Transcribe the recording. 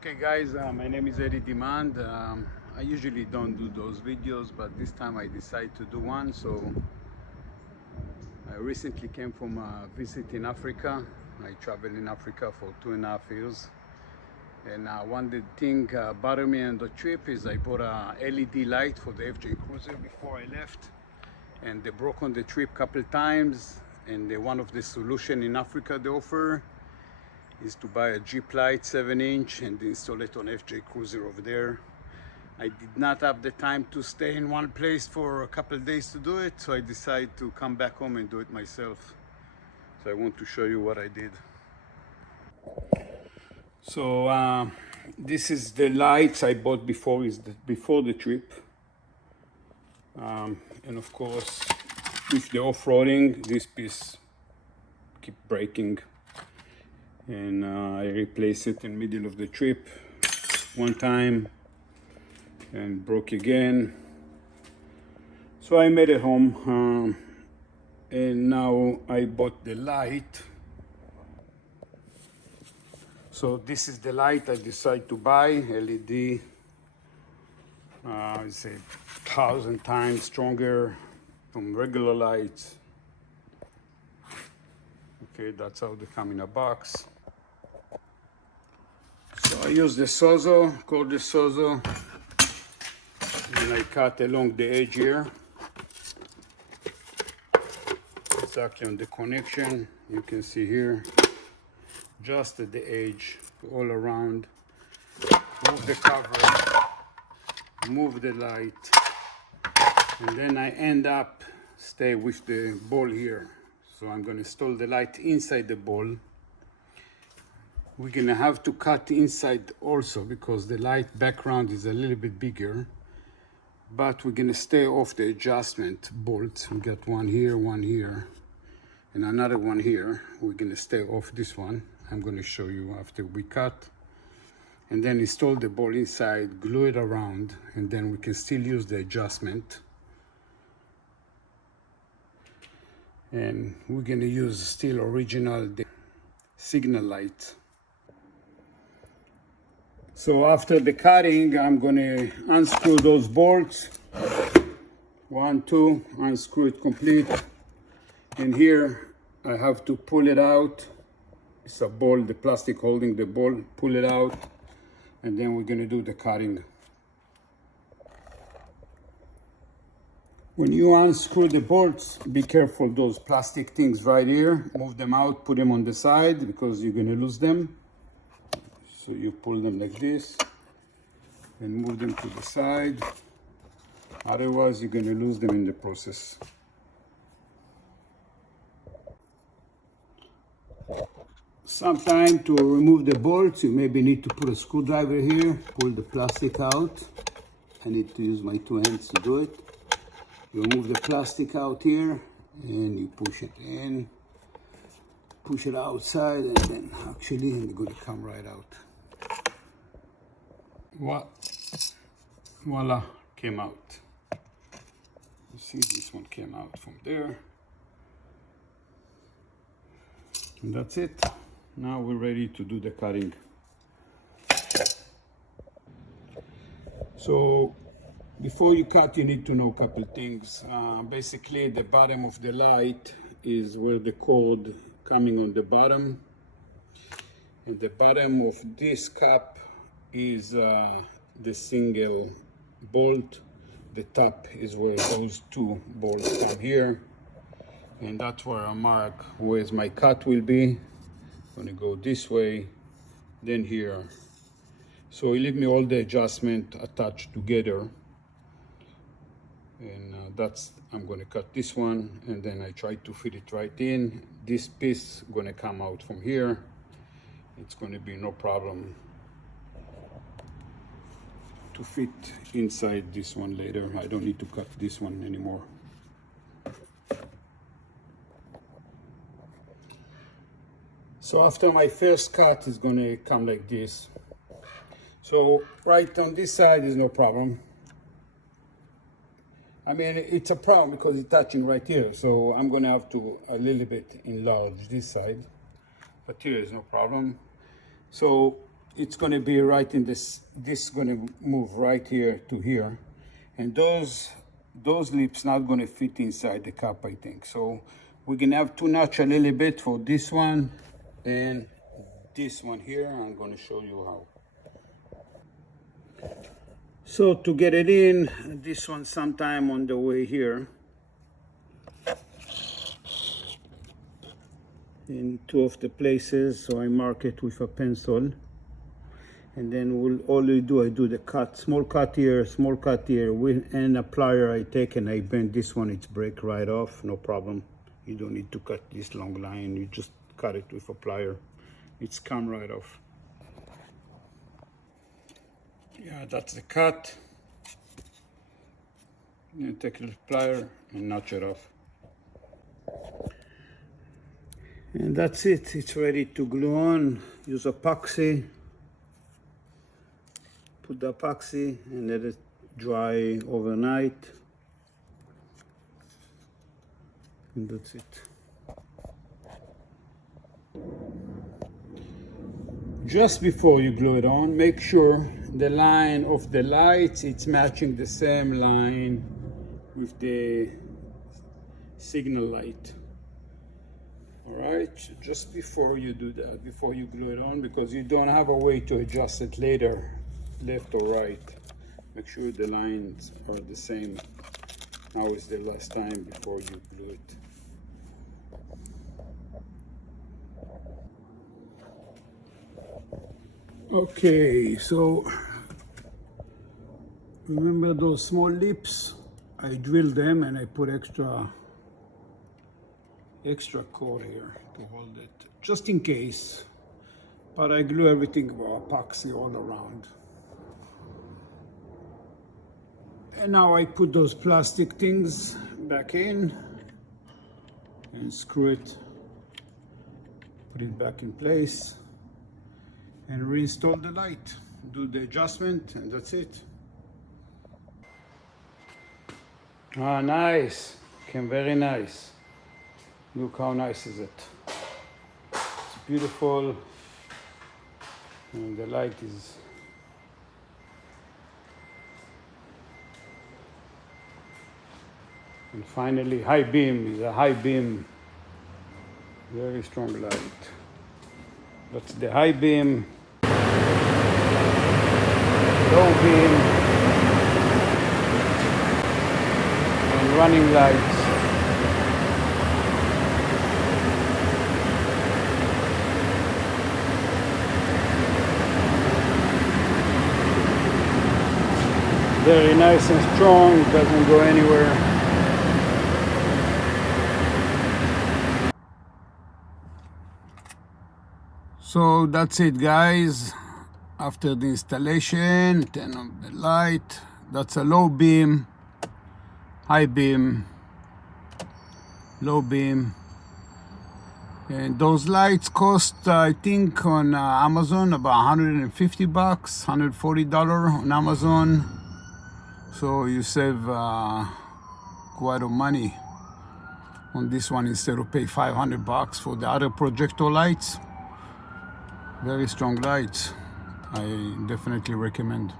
Okay guys, my name is Eddie Demand. I usually don't do those videos, but this time I decided to do one. So I recently came from a visit in Africa. I traveled in Africa for 2.5 years. And one thing bothered me on the trip is I bought a LED light for the FJ Cruiser before I left. And they broke on the trip a couple times. And one of the solutions in Africa they offer is to buy a Jeep light 7-inch and install it on FJ Cruiser over there. I did not have the time to stay in one place for a couple days to do it, so I decided to come back home and do it myself. So I want to show you what I did. So this is the lights I bought before the trip, and of course with the off-roading this piece keep breaking. And I replaced it in the middle of the trip one time and broke again. So I made it home, and now I bought the light. So this is the light I decided to buy, LED. It's 1,000 times stronger from regular lights. Okay, that's how they come in a box. So I use the Sozo, called the Sozo, and I cut along the edge here, exactly on the connection. You can see here, just at the edge, all around. Move the cover, move the light, and then I end up stay with the ball here. So I'm going to install the light inside the ball. We're gonna have to cut inside also because the light background is a little bit bigger, but we're gonna stay off the adjustment bolts. We got one here, and another one here. We're gonna stay off this one. I'm gonna show you after we cut, and then install the ball inside, glue it around, and then we can still use the adjustment. And we're gonna use still original signal light. So after the cutting, I'm gonna unscrew those bolts. 1, 2, unscrew it complete. And here I have to pull it out. It's a ball, the plastic holding the ball, pull it out, and then we're gonna do the cutting. When you unscrew the bolts, be careful those plastic things right here. Move them out, put them on the side because you're gonna lose them. So you pull them like this and move them to the side. Otherwise, you're going to lose them in the process. Sometimes to remove the bolts, you maybe need to put a screwdriver here, pull the plastic out. I need to use my 2 hands to do it. You remove the plastic out here and you push it in, push it outside, and then actually it's going to come right out. Voila, came out. You see, this one came out from there. And that's it. Now we're ready to do the cutting. So before you cut, you need to know a couple things. Basically, the bottom of the light is where the cord coming on the bottom. And the bottom of this cap is the single bolt. The top is where those 2 bolts come here, and that's where I mark where my cut will be. I'm gonna go this way, then here. So it leave me all the adjustment attached together, and I'm gonna cut this one, and then I try to fit it right in. This piece gonna come out from here. It's gonna be no problem to fit inside this one later. I don't need to cut this one anymore. So after my first cut is gonna come like this. So right on this side is no problem. I mean, it's a problem because it's touching right here. So I'm gonna have to a little bit enlarge this side, but here is no problem. So it's going to be right in this is going to move right here to here, and those lips not going to fit inside the cup, I think. So we're going to have to notch a little bit for this one and this one here. I'm going to show you how. So to get it in, this one sometime on the way here, in two of the places, so I mark it with a pencil, and then I do the cut, small cut here, and a plier I take and I bend this one, it's break right off, no problem. You don't need to cut this long line, you just cut it with a plier, it's come right off. Yeah, that's the cut. You take a plier and notch it off. And that's it, it's ready to glue on. Use epoxy. Put the epoxy and let it dry overnight. And that's it. Just before you glue it on, make sure the line of the lights, it's matching the same line with the signal light. Alright, just before you do that, before you glue it on, because you don't have a way to adjust it later, left or right. Make sure the lines are the same. Now is the last time before you glue it. Okay, so remember those small lips? I drilled them and I put extra cord here to hold it, just in case. But I glue everything with epoxy all around. And now I put those plastic things back in and screw it, put it back in place, and reinstall the light. Do the adjustment, and that's it. Ah, nice. Came very nice. Look how nice is it. It's beautiful. And the light is and finally high beam is a high beam, very strong light. That's the high beam, low beam, and running lights. Very nice and strong, doesn't go anywhere. So that's it, guys. After the installation, turn on the light. That's a low beam, high beam, low beam. And those lights cost, I think, on Amazon about $150, $140 on Amazon. So you save quite a money on this one instead of pay $500 for the other projector lights. Very strong lights. I definitely recommend.